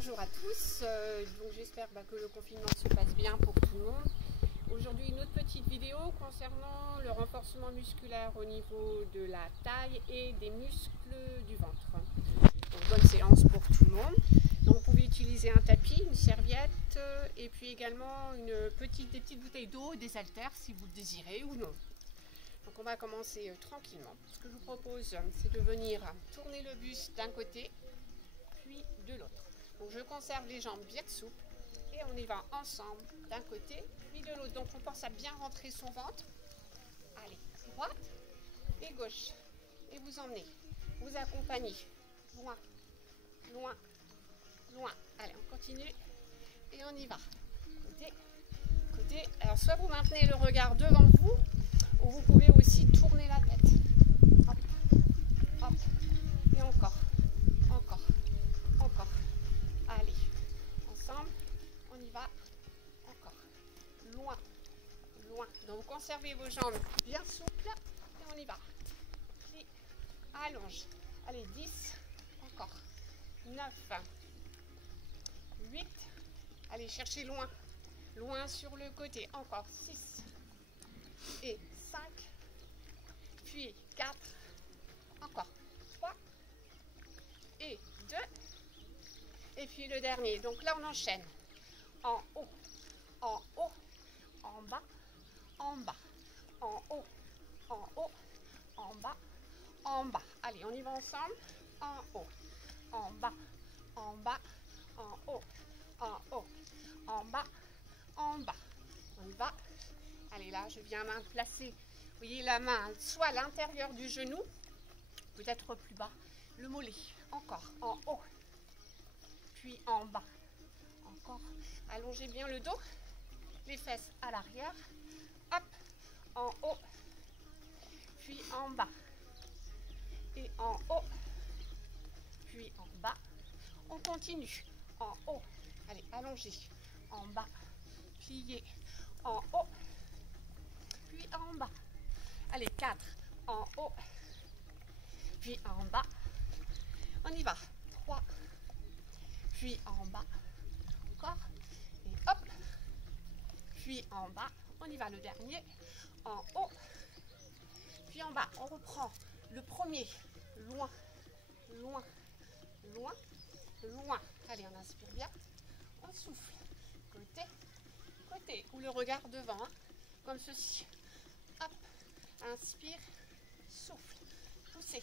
bonjour à tous, donc j'espère que le confinement se passe bien pour tout le monde. Aujourd'hui une autre petite vidéo concernant le renforcement musculaire au niveau de la taille et des muscles du ventre. Donc bonne séance pour tout le monde. Donc vous pouvez utiliser un tapis, une serviette et puis également des petites bouteilles d'eau et des haltères si vous le désirez ou non. Donc on va commencer tranquillement. Ce que je vous propose, c'est de venir tourner le buste d'un côté puis de l'autre. Donc je conserve les jambes bien souples et on y va ensemble d'un côté puis de l'autre. Donc on pense à bien rentrer son ventre. Allez, droite et gauche. Et vous emmenez, vous accompagnez. Loin, loin, loin. Allez, on continue et on y va. Côté, côté. Alors soit vous maintenez le regard devant vous ou vous pouvez aussi tourner la tête. Hop, hop. Et encore, encore, encore. Allez, ensemble, on y va. Encore. Loin, loin. Donc conservez vos jambes bien souples et on y va. Plie, allonge. Allez, 10, encore. 9, 8. Allez, cherchez loin. Loin sur le côté. Encore 6 et 5. Puis 4. Encore 3 et 2. Et puis le dernier. Donc là, on enchaîne. En haut, en haut, en bas, en bas, en haut, en haut, en bas, en bas. Allez, on y va ensemble. En haut, en bas, en bas, en haut, en haut, en bas, en bas. On y va. Allez, là, je viens placer, vous voyez, la main soit à l'intérieur du genou, peut-être plus bas, le mollet. Encore, en haut, puis en bas. Encore, allongez bien le dos, les fesses à l'arrière. Hop, en haut, puis en bas. Et en haut, puis en bas. On continue. En haut, allez, allongez. En bas, pliez. En haut, puis en bas. Allez, 4. En haut, puis en bas. On y va. 3, puis en bas. Encore. Et hop. Puis en bas. On y va, le dernier. En haut, puis en bas. On reprend le premier. Loin, loin, loin, loin. Allez, on inspire bien. On souffle. Côté, côté. Ou le regard devant. Hein, comme ceci. Hop. Inspire. Souffle. Poussez.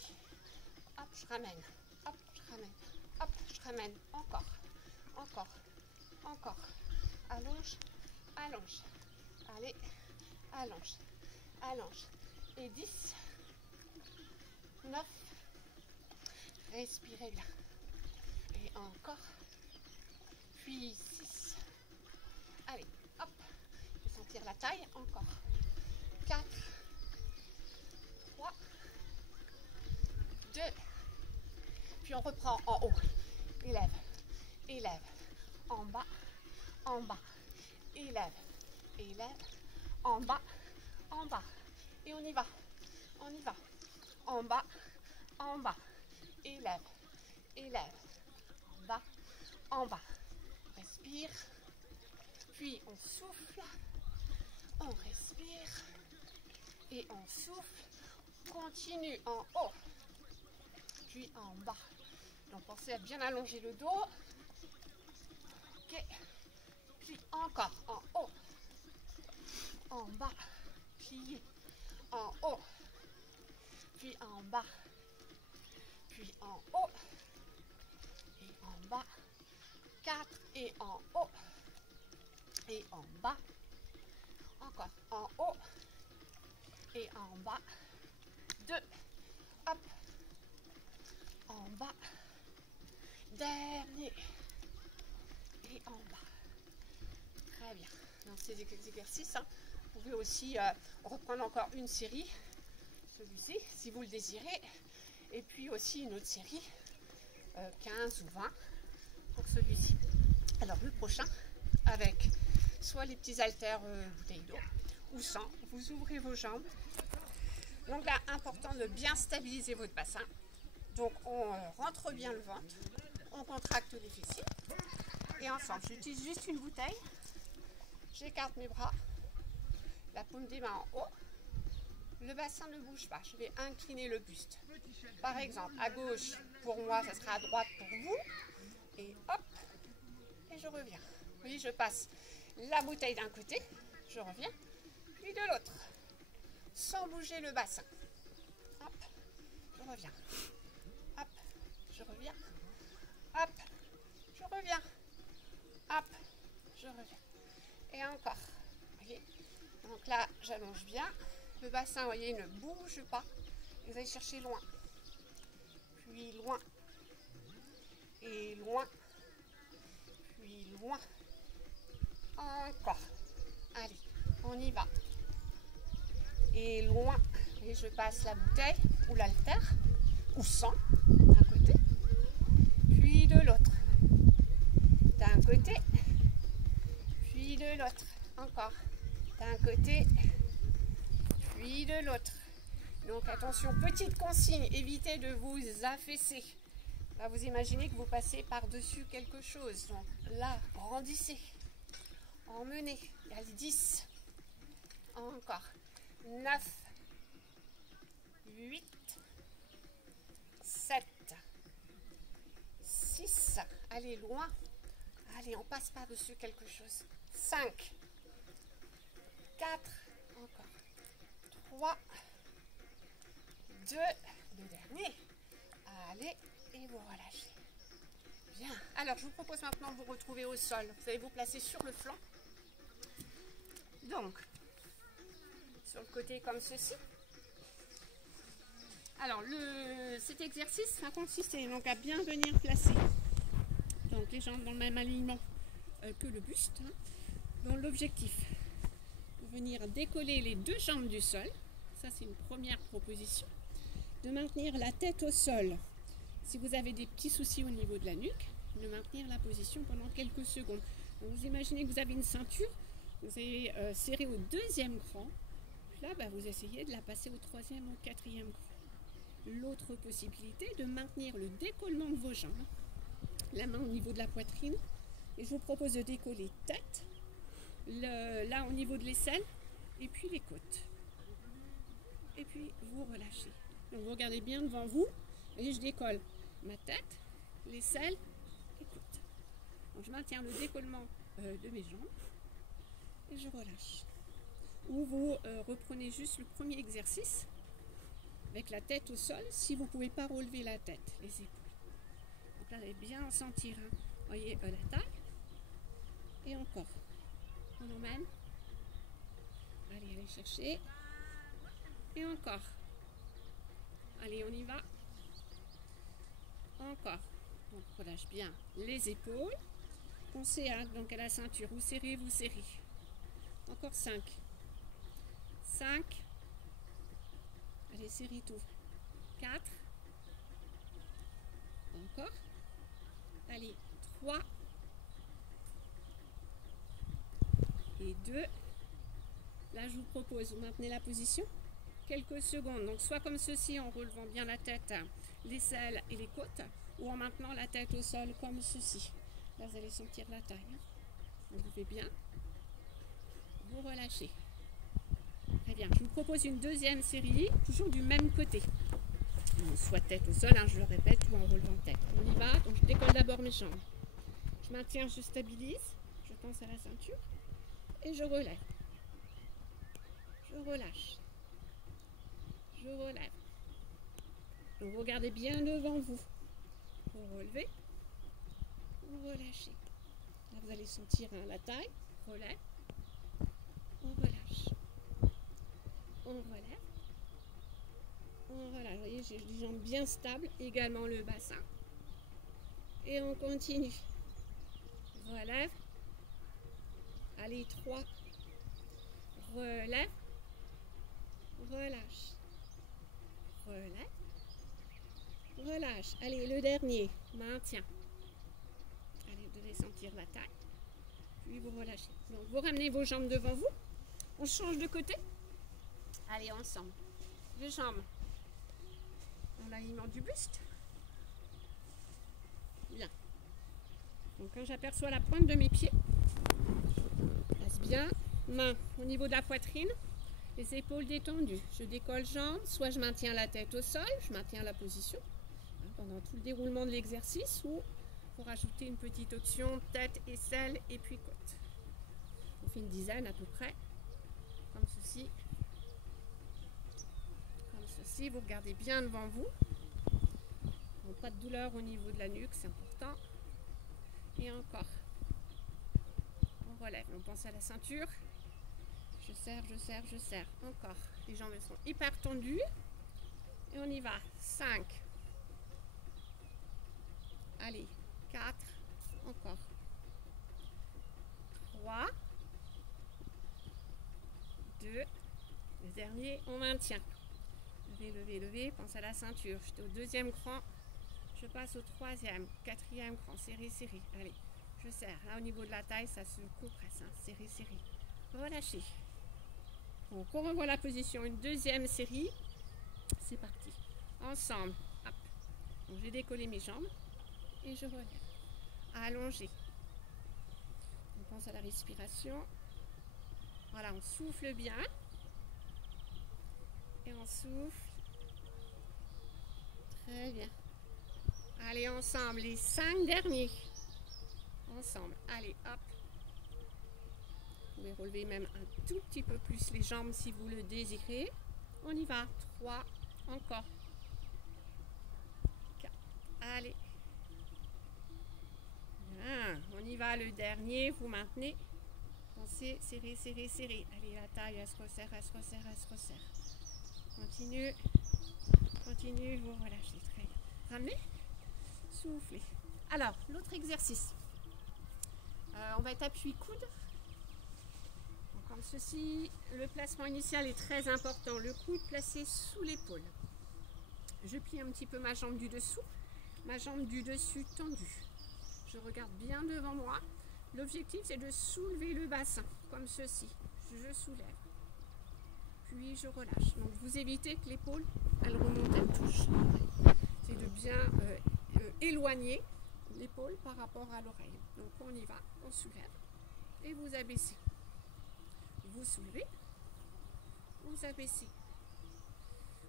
Hop, je ramène. Hop, je ramène. Hop, je ramène. Encore. Encore. Encore. Allonge. Allonge. Allez. Allonge. Allonge. Et 10. 9. Respirez bien. Et encore. Puis 6. Allez, hop. Sentir la taille. Encore. 4. 3. 2. Puis on reprend en haut. Élève. Élève. En bas. En bas. Élève. Élève. En bas. En bas. Et on y va. On y va. En bas. En bas. Élève. Élève. En bas. En bas. Respire. Puis on souffle. On respire. Et on souffle. Continue en haut. Puis en bas. Donc pensez à bien allonger le dos. Ok. Puis encore en haut. En bas. Plié. En haut. Puis en bas. Puis en haut. Et en bas. 4 et en haut. Et en bas. Encore en haut. Et en bas. 2. Hop. En bas. Dernier. Et en bas. Très bien. Dans ces exercices, hein, vous pouvez aussi reprendre encore une série. Celui-ci, si vous le désirez. Et puis aussi une autre série. 15 ou 20 pour celui-ci. Alors le prochain, avec soit les petits haltères bouteilles d'eau, ou sans, vous ouvrez vos jambes. Donc là, important de bien stabiliser votre bassin. Donc on rentre bien le ventre, on contracte les fessiers. Et ensemble, j'utilise juste une bouteille. J'écarte mes bras, la paume des mains en haut. Le bassin ne bouge pas, je vais incliner le buste. Par exemple, à gauche, pour moi, ça sera à droite pour vous. Et hop, et je reviens. Oui, je passe la bouteille d'un côté, je reviens, puis de l'autre, sans bouger le bassin. Hop, je reviens. Hop, je reviens. Hop, je reviens. Hop, je reviens. Et encore. Voyez. Donc là, j'allonge bien. Le bassin, vous voyez, ne bouge pas. Et vous allez chercher loin. Puis loin. Et loin. Puis loin. Encore. Allez, on y va. Et loin. Et je passe la bouteille ou l'haltère. Ou sans. D'un côté. Puis de l'autre. D'un côté. Puis de l'autre. Encore. D'un côté. Puis de l'autre. Donc attention, petite consigne, évitez de vous affaisser. Là, vous imaginez que vous passez par-dessus quelque chose. Donc là, grandissez. Emmenez. Il y a le 10. Encore. 9. 8. 7. 6. Allez, loin. Allez, on passe par-dessus quelque chose. 5. 4. Encore. 3. 2. Le dernier. Allez, et vous relâchez. Bien. Alors, je vous propose maintenant de vous retrouver au sol. Vous allez vous placer sur le flanc. Donc, sur le côté comme ceci. Alors, cet exercice va consister donc à bien venir placer donc, les jambes dans le même alignement que le buste. Hein, dans l'objectif de venir décoller les deux jambes du sol. Ça, c'est une première proposition. De maintenir la tête au sol. Si vous avez des petits soucis au niveau de la nuque, de maintenir la position pendant quelques secondes. Donc, vous imaginez que vous avez une ceinture, vous allez serrer au deuxième cran. Là, vous essayez de la passer au troisième ou au quatrième cran. L'autre possibilité, de maintenir le décollement de vos jambes. La main au niveau de la poitrine. Et je vous propose de décoller tête, là au niveau de l'aisselle, et puis les côtes. Et puis vous relâchez. Donc vous regardez bien devant vous, et je décolle ma tête, l'aisselle, les côtes. Donc je maintiens le décollement de mes jambes, et je relâche. Ou vous reprenez juste le premier exercice, avec la tête au sol, si vous ne pouvez pas relever la tête, les épaules. Donc là, vous allez bien sentir, hein, voyez, la taille. Et encore. On emmène. Allez chercher. Et encore. Allez, on y va. Encore. Donc, relâche bien les épaules. Pensez donc à la ceinture. Vous serrez, vous serrez. Encore 5. 5. Allez, serrez tout. 4. Encore. Allez, 3. Et 2. Là, je vous propose, vous maintenez la position quelques secondes. Donc, soit comme ceci, en relevant bien la tête, l'aisselle et les côtes, ou en maintenant la tête au sol comme ceci. Là, vous allez sentir la taille. Vous levez bien. Vous relâchez. Très bien. Je vous propose une deuxième série, toujours du même côté. Soit tête au sol, hein, je le répète, ou en relevant tête. On y va. Donc, je décolle d'abord mes jambes. Je maintiens, je stabilise. Je pense à la ceinture. Et je relève. Je relâche. Je relève. Donc vous regardez bien devant vous. Vous relevez. Vous relâchez. Là vous allez sentir la taille. Relève. On relâche. On relève. On relâche. Vous voyez, j'ai les jambes bien stables. Également le bassin. Et on continue. Relève. Allez, 3. Relève. Relâche. Relève. Relâche. Allez, le dernier. Maintien. Allez, vous devez sentir la taille. Puis vous relâchez. Donc, vous ramenez vos jambes devant vous. On change de côté. Allez, ensemble. Les jambes dans l'alignement du buste. Bien. Donc quand j'aperçois la pointe de mes pieds, je place bien, main au niveau de la poitrine, les épaules détendues. Je décolle jambes, soit je maintiens la tête au sol, je maintiens la position pendant tout le déroulement de l'exercice, ou pour rajouter une petite option tête, aisselle et puis côte. On fait une dizaine à peu près, comme ceci. Comme ceci, vous regardez bien devant vous. Donc, pas de douleur au niveau de la nuque, c'est important. Et encore. On relève, on pense à la ceinture. Je serre, je serre, je serre. Encore. Les jambes sont hyper tendues. Et on y va. 5. Allez. 4. Encore. 3. 2. Le dernier, on maintient. Levez, levez, levez. Pense à la ceinture. J'étais au deuxième cran. Je passe au troisième, quatrième cran. Serré, serré. Allez. Je serre. Là, au niveau de la taille, ça se compresse. Hein. Serré, serré. Relâchez. Donc, on revoit la position. Une deuxième série. C'est parti. Ensemble. Hop. Donc, j'ai décollé mes jambes. Et je relève. Allongé. On pense à la respiration. Voilà, on souffle bien. Et on souffle. Très bien. Allez, ensemble, les 5 derniers. Ensemble. Allez, hop. Vous pouvez relever même un tout petit peu plus les jambes si vous le désirez. On y va. 3. Encore. 4. Allez. Bien. On y va. Le dernier. Vous maintenez. Pensez, serrez, serrez, serrez. Allez, la taille, elle se resserre, elle se resserre, elle se resserre. Continue. Continue. Vous relâchez. Très bien. Ramenez. Soufflez. Alors, l'autre exercice. On va être appui coude. Donc, comme ceci, le placement initial est très important. Le coude placé sous l'épaule. Je plie un petit peu ma jambe du dessous. Ma jambe du dessus tendue. Je regarde bien devant moi. L'objectif, c'est de soulever le bassin, comme ceci. Je soulève. Puis, je relâche. Donc, vous évitez que l'épaule, elle remonte, elle touche. C'est de bien éloigner l'épaule par rapport à l'oreille. Donc, on y va. On soulève. Et vous abaissez. Vous soulevez. Vous abaissez.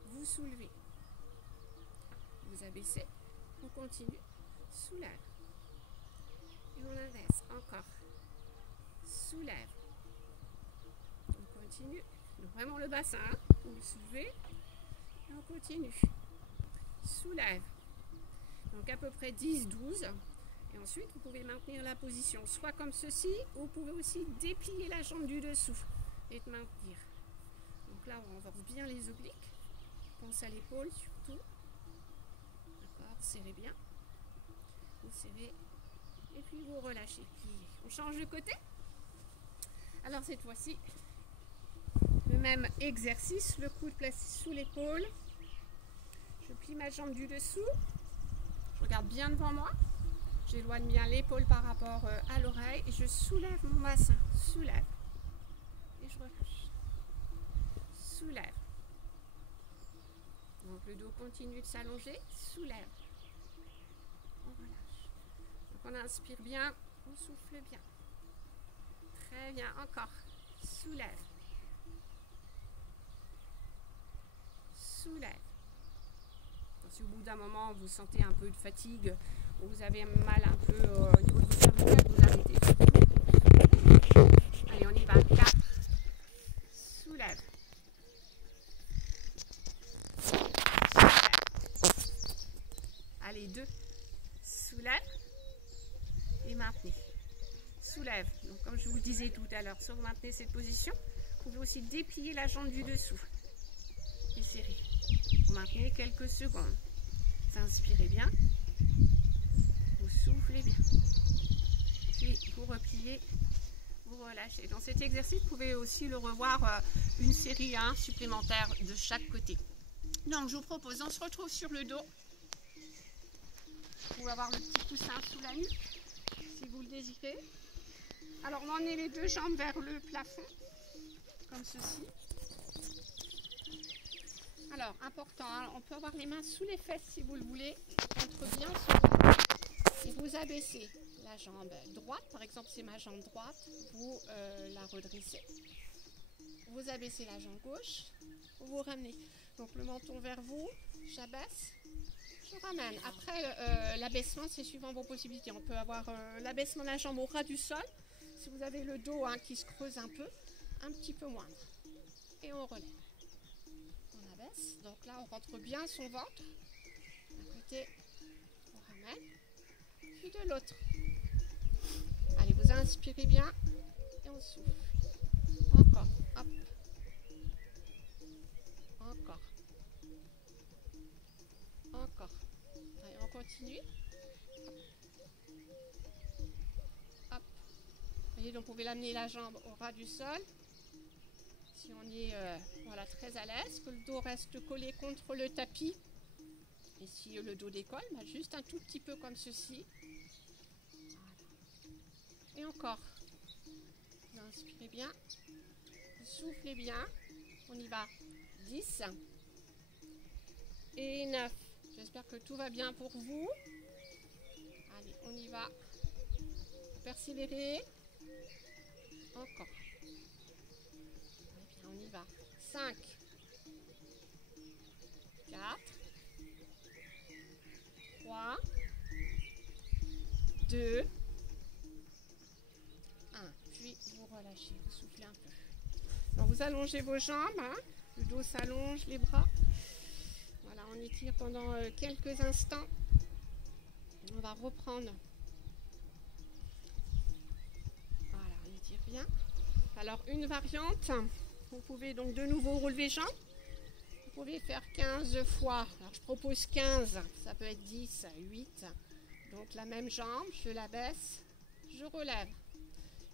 Vous soulevez. Vous abaissez. On continue. Soulève. Et on inverse. Encore. Soulève. On continue. Donc vraiment le bassin. Hein. Vous le soulevez. Et on continue. Soulève. Donc à peu près 10-12. Et ensuite, vous pouvez maintenir la position. Soit comme ceci. Ou vous pouvez aussi déplier la jambe du dessous. Et de maintenir. Donc là, on renforce bien les obliques. Pense à l'épaule surtout. D'accord. Serrez bien. Vous serrez. Et puis vous relâchez. Pliez. On change de côté. Alors cette fois-ci, le même exercice. Le coude placé sous l'épaule. Je plie ma jambe du dessous. Je regarde bien devant moi. J'éloigne bien l'épaule par rapport à l'oreille. Et je soulève mon bassin. Soulève. Et je relâche. Soulève. Donc le dos continue de s'allonger. Soulève. On relâche. Donc on inspire bien. On souffle bien. Très bien. Encore. Soulève. Soulève. Si au bout d'un moment vous sentez un peu de fatigue ou vous avez mal un peu au niveau du cervical, vous arrêtez. Allez, on y va. 4. Soulève. Soulève. Allez, 2. Soulève. Et maintenez. Soulève. Donc, comme je vous le disais tout à l'heure, si vous maintenez cette position, vous pouvez aussi déplier la jambe du dessous. Et serrer. Vous maintenez quelques secondes. Vous inspirez bien. Vous soufflez bien. Puis vous repliez. Vous relâchez. Dans cet exercice, vous pouvez aussi le revoir une série supplémentaire de chaque côté. Donc je vous propose, on se retrouve sur le dos. Vous pouvez avoir le petit coussin sous la nuque, si vous le désirez. Alors on emmenez les deux jambes vers le plafond, comme ceci. Alors, important, hein, on peut avoir les mains sous les fesses si vous le voulez, entre bien sur et vous abaissez la jambe droite, par exemple c'est ma jambe droite, vous la redressez, vous abaissez la jambe gauche, vous ramenez. Donc le menton vers vous, j'abaisse, je ramène. Après l'abaissement c'est suivant vos possibilités. On peut avoir l'abaissement de la jambe au ras du sol, si vous avez le dos qui se creuse un petit peu moindre. Et on relève. On abaisse, donc là on rentre bien son ventre. D'un côté, on ramène, puis de l'autre. Allez, vous inspirez bien et on souffle. Encore, hop. Encore. Encore. Allez, on continue. Hop. Vous voyez, donc vous pouvez l'amener la jambe au ras du sol. Si on est voilà, très à l'aise, que le dos reste collé contre le tapis. Et si le dos décolle, bah juste un tout petit peu comme ceci. Voilà. Et encore. Vous inspirez bien. Vous soufflez bien. On y va. 10. Et 9. J'espère que tout va bien pour vous. Allez, on y va. Persévérez. Encore. Allez, bien, on y va. 5. 4. 3. 2. 1. Puis vous relâchez, vous soufflez un peu. Alors vous allongez vos jambes, hein. Le dos s'allonge, les bras. Voilà, on étire pendant quelques instants. On va reprendre. Voilà, on étire bien. Alors une variante, vous pouvez donc de nouveau relever jambes. Vous pouvez faire 15 fois. Alors je propose 15, ça peut être 10, 8. Donc la même jambe, je la baisse, je relève.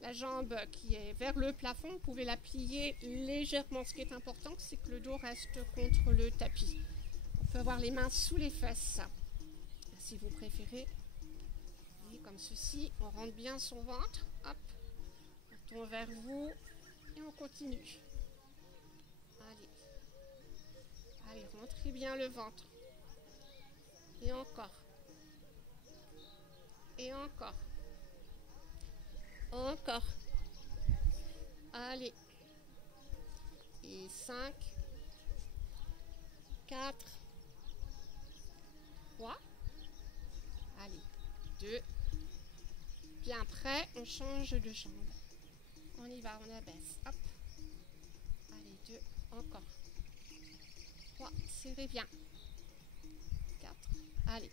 La jambe qui est vers le plafond, vous pouvez la plier légèrement. Ce qui est important, c'est que le dos reste contre le tapis. On peut avoir les mains sous les fesses, si vous préférez. Et comme ceci, on rentre bien son ventre. Hop, on tourne vers vous et on continue. Allez. Allez, rentrez bien le ventre. Et encore. Et encore. Encore. Allez. Et 5, 4, 3. Allez. 2. Bien prêt, on change de jambe. On y va, on abaisse. Hop. Allez, 2. Encore. 3. Serrez bien. 4. Allez.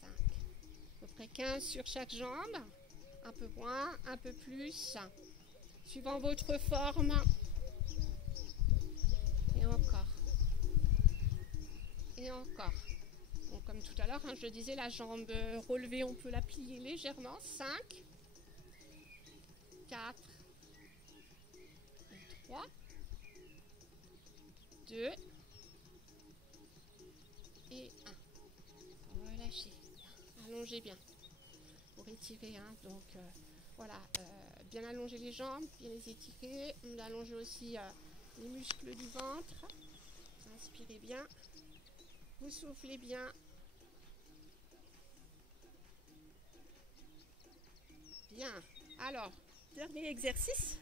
5. À peu près 15 sur chaque jambe. Un peu moins, un peu plus. Suivant votre forme. Et encore. Et encore. Bon, comme tout à l'heure, je disais, la jambe relevée, on peut la plier légèrement. 5. 4. 3. 2. Et 1. Relâchez. Allongez bien. Pour étirer, hein. Donc voilà, bien allonger les jambes, bien les étirer. On allonge aussi les muscles du ventre. Inspirez bien. Vous soufflez bien. Bien. Alors, dernier exercice.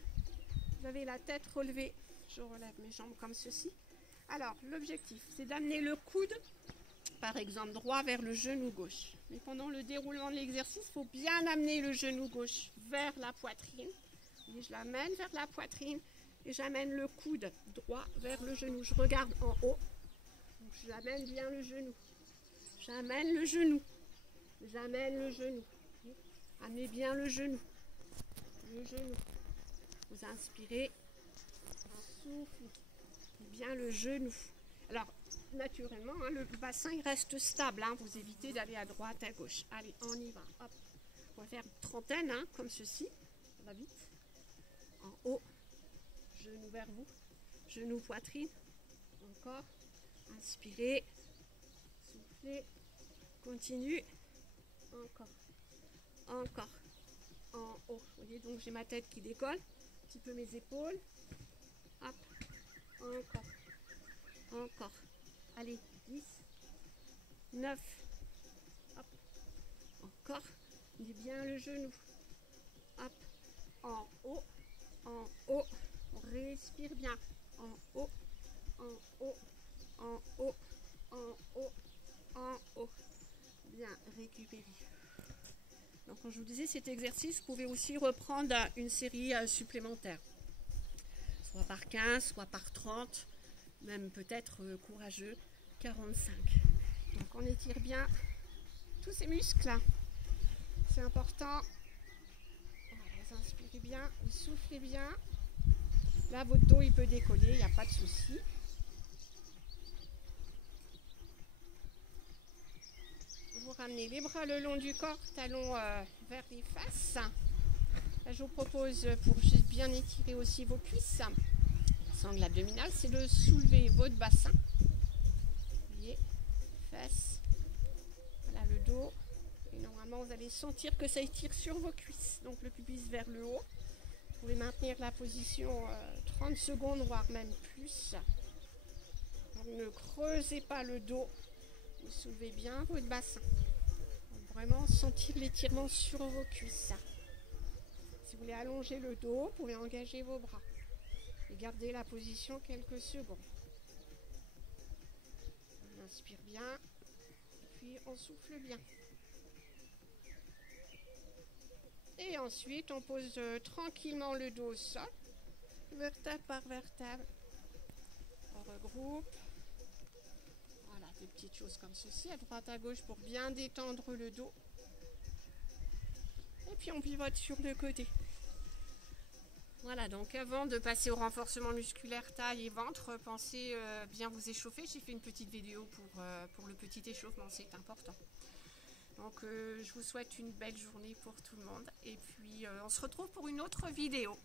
Vous avez la tête relevée. Je relève mes jambes comme ceci. Alors, l'objectif, c'est d'amener le coude, par exemple, droit vers le genou gauche. Mais pendant le déroulement de l'exercice, il faut bien amener le genou gauche vers la poitrine. Et je l'amène vers la poitrine et j'amène le coude droit vers le genou. Je regarde en haut. Donc, j'amène bien le genou. J'amène le genou. J'amène le genou. Amenez bien le genou. Le genou. Vous inspirez. Soufflez. Bien le genou. Alors, naturellement, hein, le bassin il reste stable. Hein, vous évitez d'aller à droite, à gauche. Allez, on y va. Hop. On va faire une trentaine, hein, comme ceci. Ça va vite. En haut. Genou vers vous. Genou, poitrine. Encore. Inspirez. Soufflez. Continue. Encore. Encore. En haut. Vous voyez, donc j'ai ma tête qui décolle. Un petit peu mes épaules. Hop. Encore. Encore. Allez, 10. 9. Hop. Encore. Tenez bien le genou. Hop, en haut, en haut. On respire bien. En haut, en haut, en haut, en haut, en haut. Bien, récupérer. Donc, comme je vous disais, cet exercice, vous pouvez aussi reprendre une série supplémentaire. Soit par 15, soit par 30, même peut-être courageux, 45. Donc, on étire bien tous ces muscles. C'est important. Voilà, vous inspirez bien, vous soufflez bien. Là, votre dos, il peut décoller, il n'y a pas de souci. Vous ramenez les bras le long du corps, talons vers les fesses. Là, je vous propose, pour juste bien étirer aussi vos cuisses, sangle abdominale, c'est de soulever votre bassin. Vous voyez, fesses, voilà le dos. Et normalement, vous allez sentir que ça étire sur vos cuisses. Donc, le pubis vers le haut. Vous pouvez maintenir la position 30 secondes, voire même plus. Donc, ne creusez pas le dos. Vous soulevez bien votre bassin. Donc, vraiment sentir l'étirement sur vos cuisses. Si vous voulez allonger le dos, vous pouvez engager vos bras. Et garder la position quelques secondes. On inspire bien. Puis on souffle bien. Et ensuite, on pose tranquillement le dos au sol, vertèbre par vertèbre. On regroupe. Voilà, des petites choses comme ceci, à droite à gauche pour bien détendre le dos. Et puis on pivote sur le côté. Voilà, donc avant de passer au renforcement musculaire taille et ventre, pensez bien vous échauffer. J'ai fait une petite vidéo pour le petit échauffement, c'est important. Donc je vous souhaite une belle journée pour tout le monde et puis on se retrouve pour une autre vidéo.